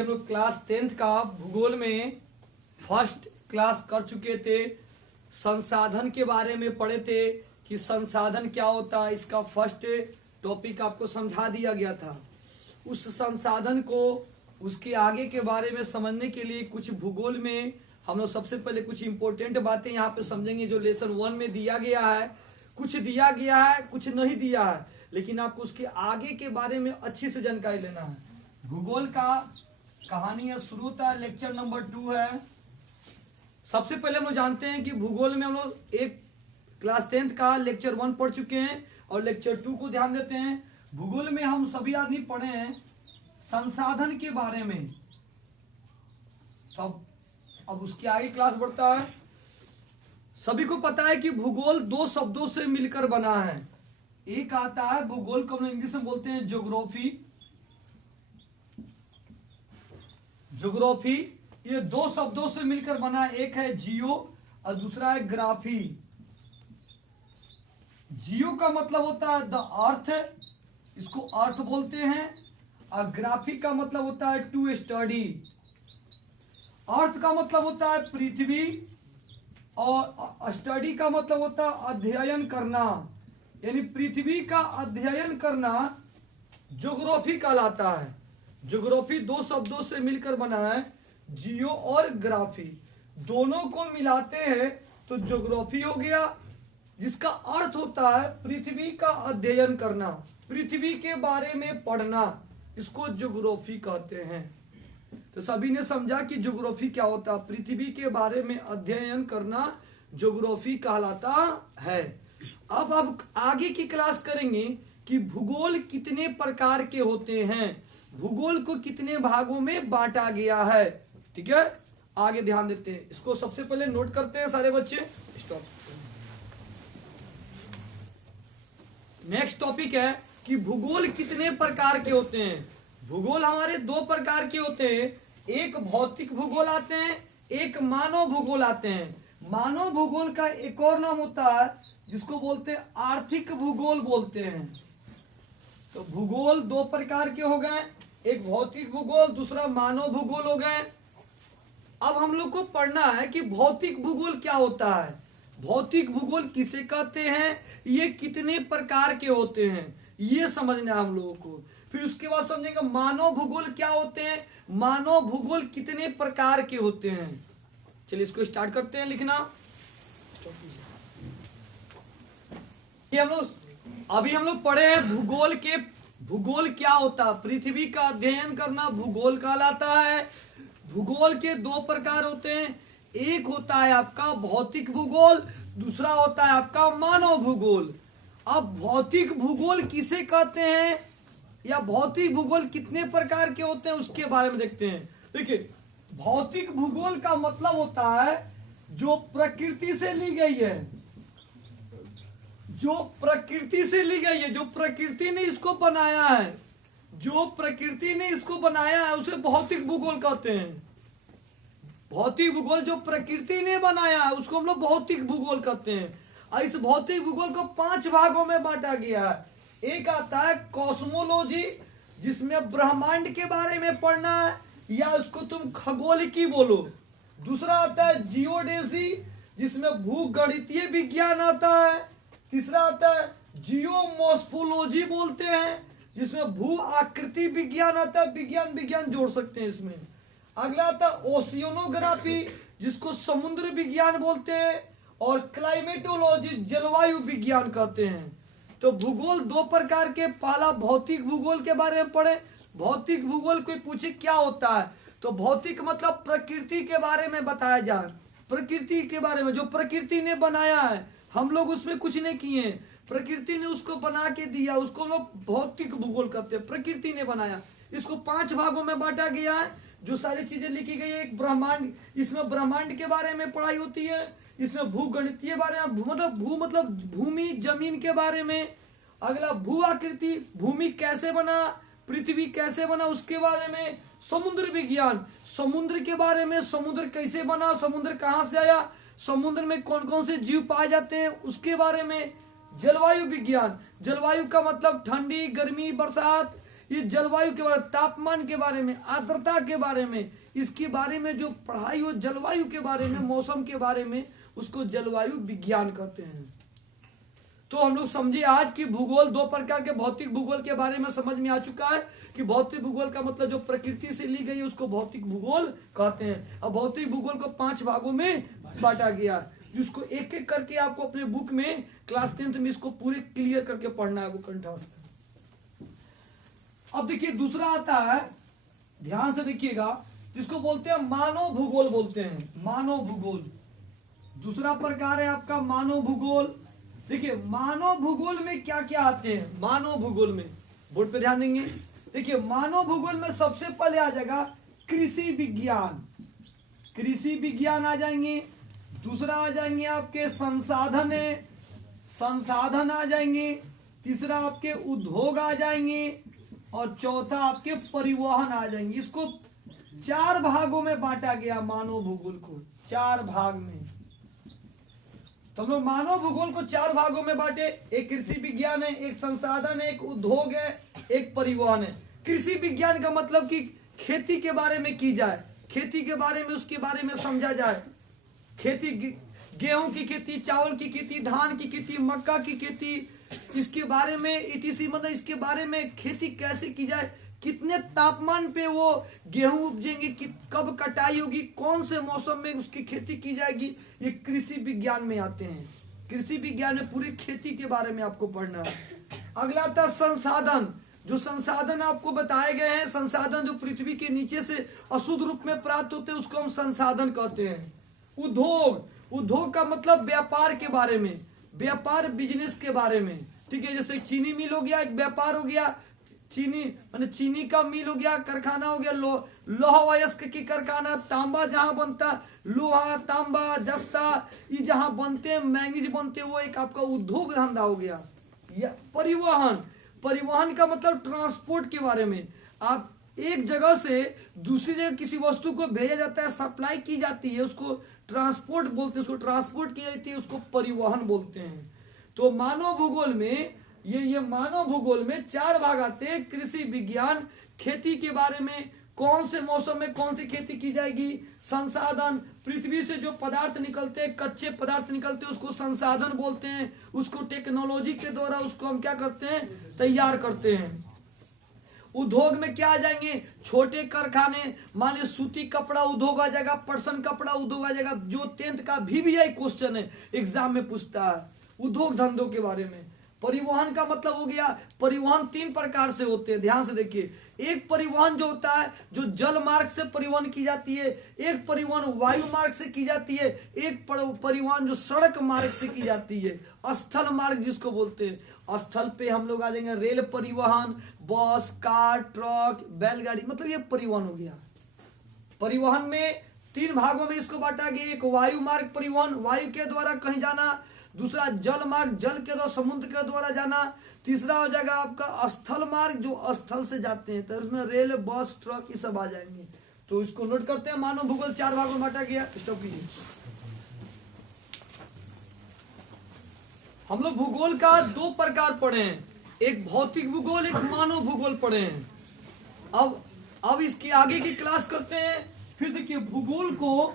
देखिए हम लोग क्लास 10th का भूगोल में फर्स्ट क्लास कर चुके थे। संसाधन के बारे में पढ़े थे कि संसाधन क्या होता है, इसका फर्स्ट टॉपिक आपको समझा दिया गया था। उस संसाधन को उसके आगे के बारे में समझने के लिए कुछ भूगोल में हम लोग सबसे पहले कुछ इंपॉर्टेंट बातें यहाँ पे समझेंगे जो लेसन 1 में दिया गया है। कुछ दिया गया है, कुछ नहीं दिया है, लेकिन आपको उसके आगे के बारे में अच्छी से जानकारी लेना है। भूगोल का कहानी है, शुरू होता है, लेक्चर नंबर 2 है। सबसे पहले हम लोग जानते हैं कि भूगोल में हम लोग एक क्लास 10th का लेक्चर 1 पढ़ चुके हैं और लेक्चर 2 को ध्यान देते हैं। भूगोल में हम सभी आदमी पढ़े हैं संसाधन के बारे में। तो अब उसके आगे क्लास बढ़ता है। सभी को पता है कि भूगोल 2 शब्दों से मिलकर बना है। एक आता है भूगोल को हम इंग्लिश में बोलते हैं ज्योग्राफी। ज्योग्राफी ये 2 शब्दों से मिलकर बना है, एक है जियो और दूसरा है ग्राफी। जियो का मतलब होता है द अर्थ, इसको अर्थ बोलते हैं, और ग्राफी का मतलब होता है टू स्टडी। अर्थ का मतलब होता है पृथ्वी और स्टडी का मतलब होता है अध्ययन करना, यानी पृथ्वी का अध्ययन करना ज्योग्राफी कहलाता है। ज्योग्राफी 2 शब्दों से मिलकर बना है, जियो और ग्राफी। दोनों को मिलाते हैं तो ज्योग्राफी हो गया, जिसका अर्थ होता है पृथ्वी का अध्ययन करना, पृथ्वी के बारे में पढ़ना, इसको ज्योग्राफी कहते हैं। तो सभी ने समझा कि ज्योग्राफी क्या होता है, पृथ्वी के बारे में अध्ययन करना ज्योग्राफी कहलाता है। अब आगे की क्लास करेंगे कि भूगोल कितने प्रकार के होते हैं, भूगोल को कितने भागों में बांटा गया है। ठीक है, आगे ध्यान देते हैं। इसको सबसे पहले नोट करते हैं सारे बच्चे। स्टॉप। नेक्स्ट टॉपिक है कि भूगोल कितने प्रकार के होते हैं। भूगोल हमारे 2 प्रकार के होते हैं, एक भौतिक भूगोल आते हैं, एक मानव भूगोल आते हैं। मानव भूगोल का एक और नाम होता है जिसको बोलते हैं आर्थिक भूगोल बोलते हैं। तो भूगोल 2 प्रकार के हो गए, एक भौतिक भूगोल, दूसरा मानव भूगोल हो गए। अब हम लोग को पढ़ना है कि भौतिक भूगोल क्या होता है, भौतिक भूगोल किसे कहते हैं, ये कितने प्रकार के होते हैं, ये समझना है हम लोगों को। फिर उसके बाद समझेंगे मानव भूगोल क्या होते हैं, मानव भूगोल कितने प्रकार के होते हैं। चलिए इसको स्टार्ट करते हैं लिखना। ये अभी हम लोग पढ़े हैं भूगोल के, भूगोल क्या होता है, पृथ्वी का अध्ययन करना भूगोल कहलाता है। भूगोल के 2 प्रकार होते हैं, एक होता है आपका भौतिक भूगोल, दूसरा होता है आपका मानव भूगोल। अब भौतिक भूगोल किसे कहते हैं या भौतिक भूगोल कितने प्रकार के होते हैं उसके बारे में देखते हैं। देखिए, भौतिक भूगोल का मतलब होता है जो प्रकृति से ली गई है, जो प्रकृति से ली गई है, जो प्रकृति ने इसको बनाया है, जो प्रकृति ने इसको बनाया है उसे भौतिक भूगोल कहते हैं। भौतिक भूगोल जो प्रकृति ने बनाया है उसको हम लोग भौतिक भूगोल कहते हैं। और इस भौतिक भूगोल को 5 भागों में बांटा गया है। एक आता है कॉस्मोलॉजी, जिसमें ब्रह्मांड के बारे में पढ़ना है, या उसको तुम खगोलिकी बोलो। दूसरा आता है जियोडेसी, जिसमें भूगणितीय विज्ञान आता है। तीसरा आता है जियोमॉर्फोलॉजी बोलते हैं, जिसमें भू आकृति विज्ञान आता है, विज्ञान जोड़ सकते हैं इसमें। अगला आता है ओशियनोग्राफी, जिसको समुद्र विज्ञान बोलते हैं, और क्लाइमेटोलॉजी जलवायु विज्ञान कहते हैं। तो भूगोल 2 प्रकार के, पहला भौतिक भूगोल के बारे में पढ़े। भौतिक भूगोल कोई पूछे क्या होता है, तो भौतिक मतलब प्रकृति के बारे में बताया जाए, प्रकृति के बारे में, जो प्रकृति ने बनाया है, हम लोग उसमें कुछ नहीं किए हैं, प्रकृति ने उसको बना के दिया, उसको लोग भौतिक भूगोल कहते हैं, प्रकृति ने बनाया। इसको 5 भागों में बांटा गया है, जो सारी चीजें लिखी गई है। एक ब्रह्मांड, इसमें ब्रह्मांड के बारे में पढ़ाई होती है, इसमें भूगणितीय बारे में, मतलब भूमि जमीन के बारे में। अगला भू आकृति, भूमि कैसे बना, पृथ्वी कैसे बना उसके बारे में। समुद्र विज्ञान, समुद्र के बारे में, समुद्र कैसे बना, समुद्र कहां से आया, समुद्र में कौन कौन से जीव पाए जाते हैं उसके बारे में। जलवायु विज्ञान, जलवायु का मतलब ठंडी, गर्मी, बरसात, ये जलवायु के बारे में, तापमान के बारे में, आर्द्रता के बारे में, इसके बारे में जो पढ़ाई हो जलवायु के बारे में, मौसम के बारे में, उसको जलवायु विज्ञान कहते हैं। तो हम लोग समझे आज की भूगोल, दो प्रकार के भौतिक भूगोल के बारे में समझ में आ चुका है कि भौतिक भूगोल का मतलब जो प्रकृति से ली गई है उसको भौतिक भूगोल कहते हैं। अब भौतिक भूगोल को 5 भागों में बांटा गया, जिसको एक एक करके आपको अपने बुक में क्लास 10th में इसको पूरे क्लियर करके पढ़ना है, वो कंठस्थ। अब देखिए दूसरा आता है, ध्यान से देखिएगा, जिसको बोलते हैं मानव भूगोल बोलते हैं, मानव भूगोल। दूसरा प्रकार है आपका मानव भूगोल। देखिए मानव भूगोल में क्या क्या आते हैं, मानव भूगोल में बोर्ड पे ध्यान देंगे। देखिए मानव भूगोल में सबसे पहले आ जाएगा कृषि विज्ञान, कृषि विज्ञान आ जाएंगे। दूसरा आ जाएंगे आपके संसाधन, संसाधन आ जाएंगे। तीसरा आपके उद्योग आ जाएंगे और चौथा आपके परिवहन आ जाएंगे। इसको 4 भागों में बांटा गया मानव भूगोल को, 4 भाग में। तो हम लोग मानव भूगोल को 4 भागों में बांटे, एक कृषि विज्ञान है, एक संसाधन है, एक उद्योग है, एक परिवहन है। कृषि विज्ञान का मतलब कि खेती के बारे में की जाए, खेती के बारे में, उसके बारे में समझा जाए। खेती, गेहूं की खेती, चावल की खेती, धान की खेती, मक्का की खेती, इसके बारे में ईटीसी, मतलब इसके बारे में खेती कैसे की जाए, कितने तापमान पे वो गेहूं उपजेंगे, कब कटाई होगी, कौन से मौसम में उसकी खेती की जाएगी, ये कृषि विज्ञान में आते हैं। कृषि विज्ञान में पूरी खेती के बारे में आपको पढ़ना है। अगला था संसाधन। जो संसाधन आपको बताए गए हैं, संसाधन जो पृथ्वी के नीचे से अशुद्ध रूप में प्राप्त होते हैं, उसको हम संसाधन कहते हैं। उद्योग, उद्योग का मतलब व्यापार के बारे में, व्यापार बिजनेस के बारे में, ठीक है। जैसे चीनी मिल हो गया, एक व्यापार हो गया, चीनी माने चीनी का मिल हो गया, कारखाना हो गया। लोहा वयस्क की कारखाना, तांबा जहां बनता, लोहा, तांबा, जस्ता, ये जहां बनते हैं, मैंगनीज बनते हैं, वो एक आपका उद्योग धंधा हो गया। या परिवहन, परिवहन का मतलब ट्रांसपोर्ट के बारे में, आप एक जगह से दूसरी जगह किसी वस्तु को भेजा जाता है, सप्लाई की जाती है, उसको ट्रांसपोर्ट बोलते हैं, उसको ट्रांसपोर्ट की जाती है, उसको परिवहन बोलते हैं। तो मानव भूगोल में ये मानव भूगोल में 4 भाग आते हैं। कृषि विज्ञान, खेती के बारे में, कौन से मौसम में कौन सी खेती की जाएगी। संसाधन, पृथ्वी से जो पदार्थ निकलते हैं, कच्चे पदार्थ निकलते हैं, उसको संसाधन बोलते हैं। उसको टेक्नोलॉजी के द्वारा उसको हम क्या करते हैं, तैयार करते हैं। उद्योग में क्या आ जाएंगे, छोटे कारखाने, माने सूती कपड़ा उद्योग आ जाएगा, पटसन कपड़ा उद्योग आ जाएगा, जो 10th का भी यही क्वेश्चन है, एग्जाम में पूछता है उद्योग धंधों के बारे में। परिवहन का मतलब हो गया, परिवहन 3 प्रकार से होते हैं, ध्यान से देखिए। एक परिवहन जो होता है जो जल मार्ग से परिवहन की जाती है, एक परिवहन वायु मार्ग से की जाती है, एक परिवहन जो सड़क मार्ग से की जाती है, स्थल मार्ग जिसको बोलते हैं। स्थल पे हम लोग आ जाएंगे रेल परिवहन, बस, कार, ट्रक, बैलगाड़ी, मतलब ये परिवहन हो गया। परिवहन में 3 भागों में इसको बांटा गया। एक वायु मार्ग परिवहन, वायु के द्वारा कहीं जाना। दूसरा जल मार्ग, जल के द्वारा, समुद्र के द्वारा जाना। तीसरा हो जाएगा आपका स्थल मार्ग, जो स्थल से जाते हैं, तो इसमें रेल, बस, ट्रक ये सब आ जाएंगे। तो इसको नोट करते हैं। मानव भूगोल 4 भागों में बांटा गया। स्टॉप कीजिए। हम लोग भूगोल का 2 प्रकार पढ़े हैं, एक भौतिक भूगोल, एक मानव भूगोल पढ़े हैं। अब इसकी आगे की क्लास करते हैं। फिर देखिए भूगोल को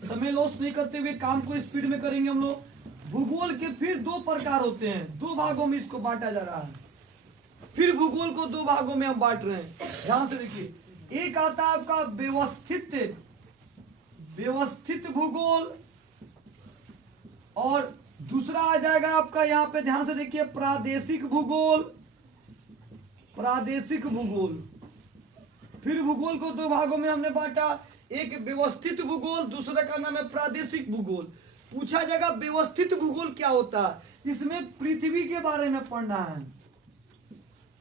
समय लॉस नहीं करते हुए काम को स्पीड में करेंगे हम लोग। भूगोल के फिर 2 प्रकार होते हैं, 2 भागों में इसको बांटा जा रहा है। फिर भूगोल को 2 भागों में हम बांट रहे हैं, ध्यान से देखिए। एक आता है आपका व्यवस्थित भूगोल, और दूसरा आ जाएगा आपका यहाँ पे, ध्यान से देखिए, प्रादेशिक भूगोल। प्रादेशिक भूगोल। फिर भूगोल को 2 भागों में हमने बांटा, एक व्यवस्थित भूगोल, दूसरा का नाम है प्रादेशिक भूगोल। पूछा जाएगा व्यवस्थित भूगोल क्या होता है, इसमें पृथ्वी के बारे में पढ़ना है,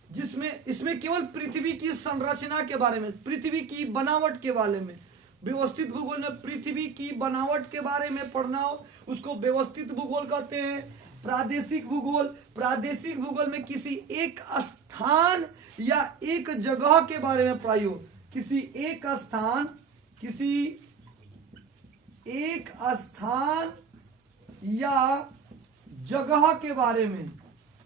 जिसमें इसमें केवल पृथ्वी की संरचना के बारे में, पृथ्वी की बनावट के बारे में। व्यवस्थित भूगोल में पृथ्वी की बनावट के बारे में पढ़ना हो, उसको व्यवस्थित भूगोल कहते हैं। प्रादेशिक भूगोल, प्रादेशिक भूगोल में किसी एक स्थान या एक जगह के बारे में पढ़ाई हो, किसी एक स्थान, किसी एक स्थान या जगह के बारे में,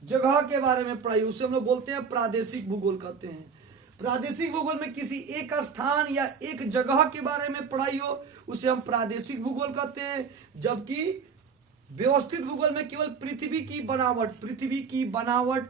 जगह के बारे में पढ़ाई, उसे हम लोग बोलते हैं प्रादेशिक भूगोल कहते हैं। प्रादेशिक भूगोल में किसी एक स्थान या एक जगह के बारे में पढ़ाई हो उसे हम प्रादेशिक भूगोल कहते हैं। जबकि व्यवस्थित भूगोल में केवल पृथ्वी की बनावट,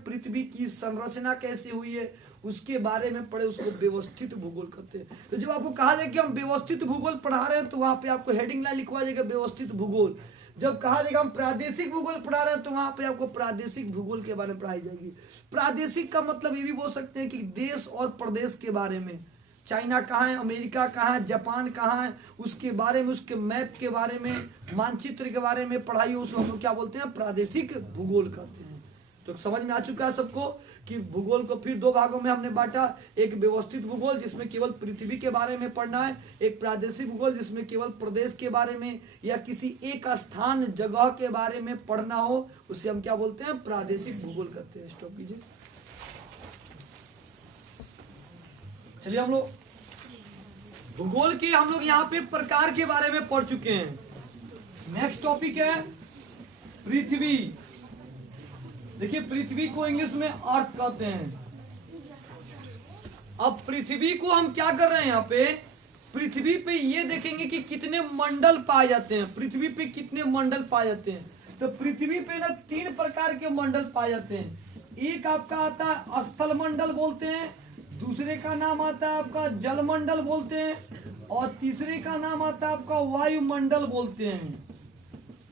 पृथ्वी की संरचना कैसे हुई है उसके बारे में पढ़े, उसको व्यवस्थित भूगोल कहते हैं। तो जब आपको कहा जाए कि हम व्यवस्थित भूगोल पढ़ा रहे हैं तो वहां पे आपको हेडिंग लाइन लिखवा जाएगा व्यवस्थित भूगोल। जब कहा जाएगा हम प्रादेशिक भूगोल पढ़ा रहे हैं तो वहां पे आपको प्रादेशिक भूगोल के बारे में पढ़ाई जाएगी। प्रादेशिक का मतलब ये भी बोल सकते हैं कि देश और प्रदेश के बारे में, चाइना कहाँ है, अमेरिका कहाँ है, जापान कहाँ है, उसके बारे में, उसके मैप के बारे में, मानचित्र के बारे में पढ़ाई हो, उसको हम लोग क्या बोलते हैं, प्रादेशिक भूगोल कहते हैं। तो समझ में आ चुका है सबको कि भूगोल को फिर दो भागों में हमने बांटा, एक व्यवस्थित भूगोल जिसमें केवल पृथ्वी के बारे में पढ़ना है, एक प्रादेशिक भूगोल जिसमें केवल प्रदेश के बारे में या किसी एक स्थान जगह के बारे में पढ़ना हो, उसे हम क्या बोलते हैं, प्रादेशिक भूगोल कहते हैं। स्टॉप कीजिए। चलिए हम लोग भूगोल के हम लोग यहाँ पे प्रकार के बारे में पढ़ चुके हैं। नेक्स्ट टॉपिक है पृथ्वी। देखिए पृथ्वी को इंग्लिश में अर्थ कहते हैं। अब पृथ्वी को हम क्या कर रहे हैं, यहाँ पे पृथ्वी पे ये देखेंगे कि कितने मंडल पाए जाते हैं, पृथ्वी पे कितने मंडल पाए जाते हैं। तो पृथ्वी पे ना 3 प्रकार के मंडल पाए जाते हैं। एक आपका आता है स्थल मंडल बोलते हैं, दूसरे का नाम आता है आपका जलमंडल बोलते हैं, और तीसरे का नाम आता है आपका वायुमंडल बोलते हैं।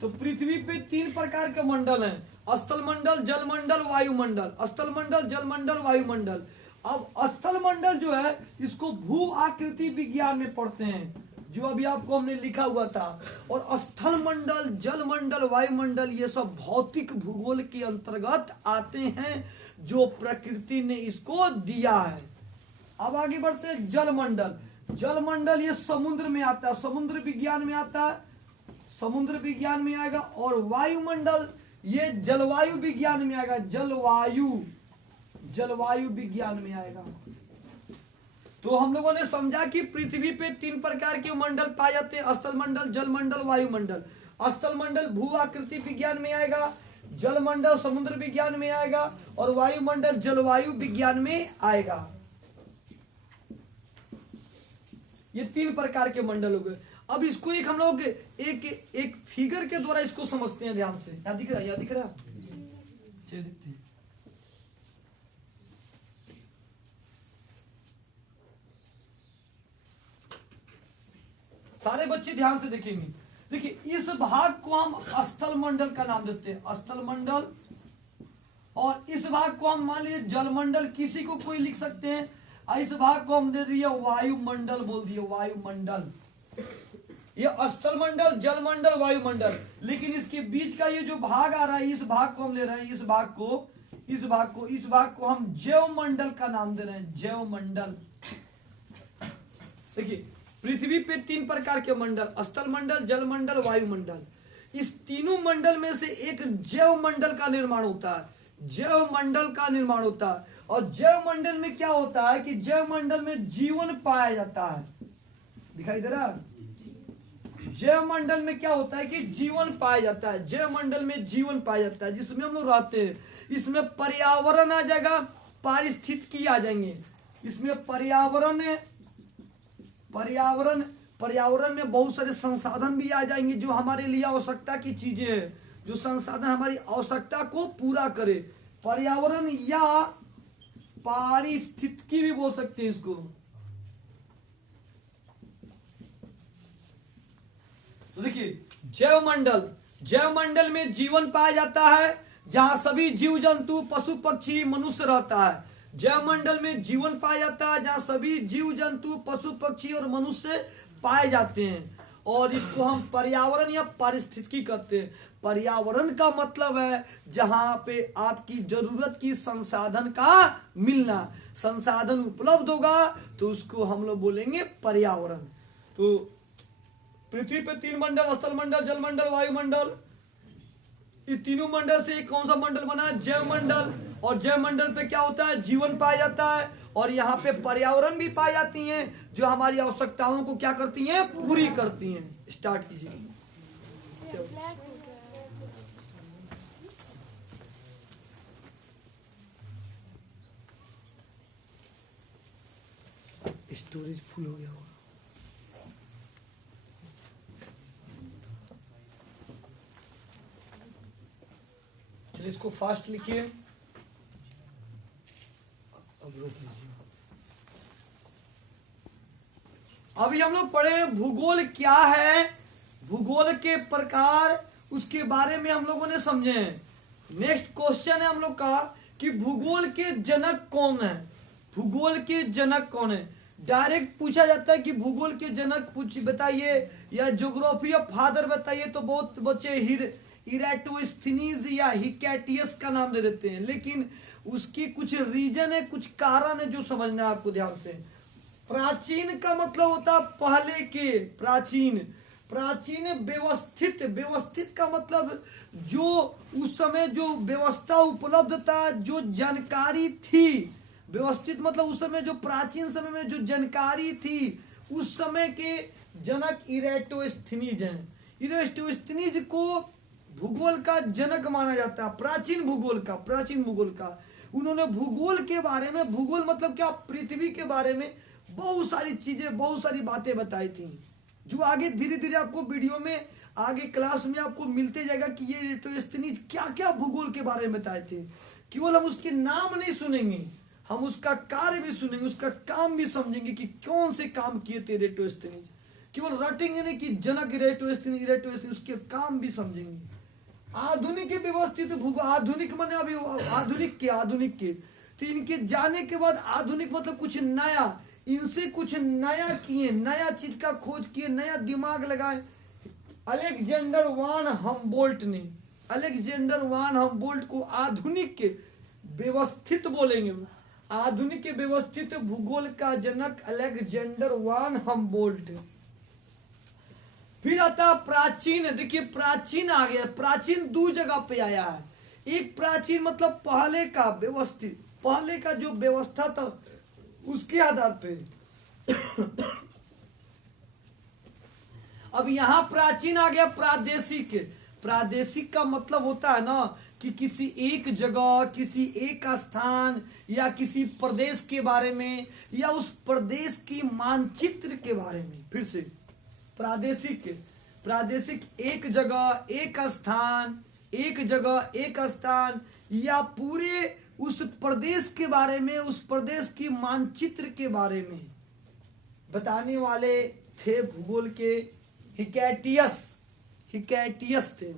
तो पृथ्वी पे 3 प्रकार के मंडल हैं, स्थल मंडल, जलमंडल, वायुमंडल। स्थल मंडल, जलमंडल, वायुमंडल। अब स्थल मंडल जो है इसको भू आकृति विज्ञान में पढ़ते हैं, जो अभी आपको हमने लिखा हुआ था। और स्थल मंडल, जलमंडल, वायुमंडल ये सब भौतिक भूगोल के अंतर्गत आते हैं जो प्रकृति ने इसको दिया है। अब आगे बढ़ते हैं जलमंडल। जलमंडल ये समुद्र में आता है, समुद्र विज्ञान में आता है, समुद्र विज्ञान में आएगा। और वायुमंडल ये जलवायु विज्ञान में आएगा, जलवायु विज्ञान में आएगा। तो हम लोगों ने समझा कि पृथ्वी पे 3 प्रकार के मंडल पाए जाते हैं, स्थल मंडल, जलमंडल, वायुमंडल। स्थल मंडल भू आकृति विज्ञान में आएगा, जलमंडल समुद्र विज्ञान में आएगा, और वायुमंडल जलवायु विज्ञान में आएगा। ये 3 प्रकार के मंडल हो गए। अब इसको एक हम लोग एक फिगर के द्वारा इसको समझते हैं ध्यान से। याद दिख रहा है, याद दिख रहा है, दिखते हैं। सारे बच्चे ध्यान से देखेंगे। देखिए इस भाग को हम स्थल मंडल का नाम देते हैं, स्थल मंडल। और इस भाग को हम मान लीजिए जलमंडल, किसी को कोई लिख सकते हैं। इस भाग को हम दे दिए वायुमंडल, बोल दिए वायुमंडल। ये स्थल मंडल, जलमंडल, वायुमंडल। लेकिन इसके बीच का ये जो भाग आ रहा है, इस भाग को हम ले रहे हैं, इस भाग को हम जैवमंडल का नाम दे रहे हैं, जैवमंडल। देखिए पृथ्वी पे 3 प्रकार के मंडल, स्थल मंडल, जलमंडल, वायुमंडल। इस तीनों मंडल में से एक जैवमंडल का निर्माण होता है, जैवमंडल का निर्माण होता है। और जैवमंडल में क्या होता है कि जैवमंडल में जीवन पाया जाता है। दिखाई दे रहा है? जैवमंडल में क्या होता है कि जीवन पाया जाता है, जैवमंडल में जीवन पाया जाता है, जिसमें हम लोग रहते हैं। इसमें पर्यावरण आ जाएगा, पारिस्थितिकी आ जाएंगे। इसमें पर्यावरण में बहुत सारे संसाधन भी आ जाएंगे जो हमारे लिए आवश्यकता की चीजें हैं, जो संसाधन हमारी आवश्यकता को पूरा करे। पर्यावरण या पारिस्थितिकी भी बोल सकते हैं इसको। तो देखिए जैवमंडल में जीवन पाया जाता है, जहां सभी जीव जंतु, पशु पक्षी, मनुष्य रहता है। जैवमंडल में जीवन पाया जाता है जहां सभी जीव जंतु, पशु पक्षी और मनुष्य पाए जाते हैं। और इसको हम पर्यावरण या पारिस्थितिकी कहते हैं। पर्यावरण का मतलब है जहां पे आपकी जरूरत की संसाधन का मिलना, संसाधन उपलब्ध होगा तो उसको हम लोग बोलेंगे पर्यावरण। तो पृथ्वी पे 3 मंडल, स्थल मंडल, जलमंडल, वायुमंडल। ये तीनों मंडल से कौन सा मंडल बना है? जैवमंडल। और जैवमंडल पे क्या होता है? जीवन पाया जाता है। और यहाँ पे पर्यावरण भी पाई जाती हैं जो हमारी आवश्यकताओं को क्या करती हैं? पूरी करती हैं। स्टार्ट कीजिए। स्टोरेज फुल हो गया होगा। चलिए इसको फास्ट लिखिए। अब रोक लीजिए। अभी हम लोग पढ़े भूगोल क्या है, भूगोल के प्रकार, उसके बारे में हम लोगों ने समझे। नेक्स्ट क्वेश्चन है हम लोग का कि भूगोल के जनक कौन है। भूगोल के जनक कौन है, डायरेक्ट पूछा जाता है कि भूगोल के जनक पूछ बताइए या ज्योग्राफी ऑफ फादर बताइए, तो बहुत बच्चे इराटोस्थनीज या हिकैटियस का नाम दे देते हैं, लेकिन उसकी कुछ रीजन है, कुछ कारण है जो समझना है आपको ध्यान से। प्राचीन का मतलब होता है पहले के, प्राचीन। प्राचीन व्यवस्थित, व्यवस्थित का मतलब जो उस समय जो व्यवस्था उपलब्ध था, जो जानकारी थी। व्यवस्थित मतलब उस समय जो प्राचीन समय में जो जानकारी थी, उस समय के जनक इराटोस्थनीज हैं। इराटोस्थनीज को भूगोल का जनक माना जाता है, प्राचीन भूगोल का, प्राचीन भूगोल का। उन्होंने भूगोल के बारे में, भूगोल मतलब क्या, पृथ्वी के बारे में बहुत सारी चीजें, बहुत सारी बातें बताई थी, जो आगे धीरे धीरे आपको वीडियो में, आगे क्लास में आपको मिलते जाएगा कि ये इराटोस्थनीज क्या क्या भूगोल के बारे में बताए थे। केवल हम उसके नाम नहीं सुनेंगे, हम उसका कार्य भी सुनेंगे, उसका काम भी समझेंगे कि कौन से काम किए थे इराटोस्थनीज। केवल रटेंगे नहीं कि जनक इराटोस्थनीज, इराटोस्थनीज, उसके काम भी समझेंगे। आधुनिक के व्यवस्थित भूगोल, आधुनिक माने अभी आधुनिक के, आधुनिक के, तो इनके जाने के बाद आधुनिक मतलब कुछ नया, इनसे कुछ नया किए, नया चीज का खोज किए, नया दिमाग लगाए। अलेक्जेंडर वान हम्बोल्ट ने, अलेक्जेंडर वान हम्बोल्ट को आधुनिक के व्यवस्थित बोलेंगे, आधुनिक के व्यवस्थित भूगोल का जनक अलेक्जेंडर वान हम्बोल्ट। फिर आता प्राचीन। देखिए प्राचीन आ गया, प्राचीन दो जगह पे आया है। एक प्राचीन मतलब पहले का, व्यवस्थित, पहले का जो व्यवस्था था उसके आधार पे। अब यहां प्राचीन आ गया प्रादेशिक। प्रादेशिक का मतलब होता है ना कि किसी एक जगह, किसी एक स्थान या किसी प्रदेश के बारे में, या उस प्रदेश की मानचित्र के बारे में। फिर से प्रादेशिक, प्रादेशिक एक जगह, एक स्थान, एक जगह, एक स्थान, या पूरे उस प्रदेश के बारे में, उस प्रदेश की मानचित्र के बारे में बताने वाले थे भूगोल के हिकैटियस। हिकैटियस थे।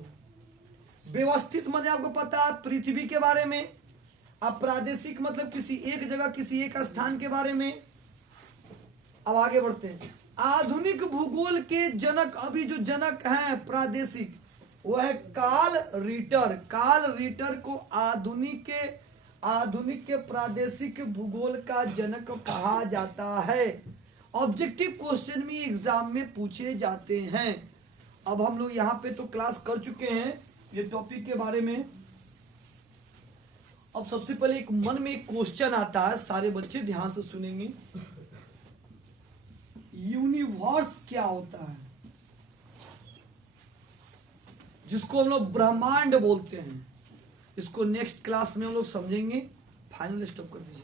व्यवस्थित मतलब आपको पता है पृथ्वी के बारे में। अब प्रादेशिक मतलब किसी एक जगह, किसी एक स्थान के बारे में। अब आगे बढ़ते हैं। आधुनिक भूगोल के जनक, अभी जो जनक हैं प्रादेशिक, वो है कार्ल रिटर। कार्ल रिटर को आधुनिक के प्रादेशिक भूगोल का जनक कहा जाता है। ऑब्जेक्टिव क्वेश्चन भी एग्जाम में पूछे जाते हैं। अब हम लोग यहाँ पे तो क्लास कर चुके हैं ये टॉपिक के बारे में। अब सबसे पहले एक मन में एक क्वेश्चन आता है, सारे बच्चे ध्यान से सुनेंगे। यूनिवर्स क्या होता है, जिसको हम लोग ब्रह्मांड बोलते हैं। इसको नेक्स्ट क्लास में हम लोग समझेंगे। फाइनल स्टॉप कर दीजिए।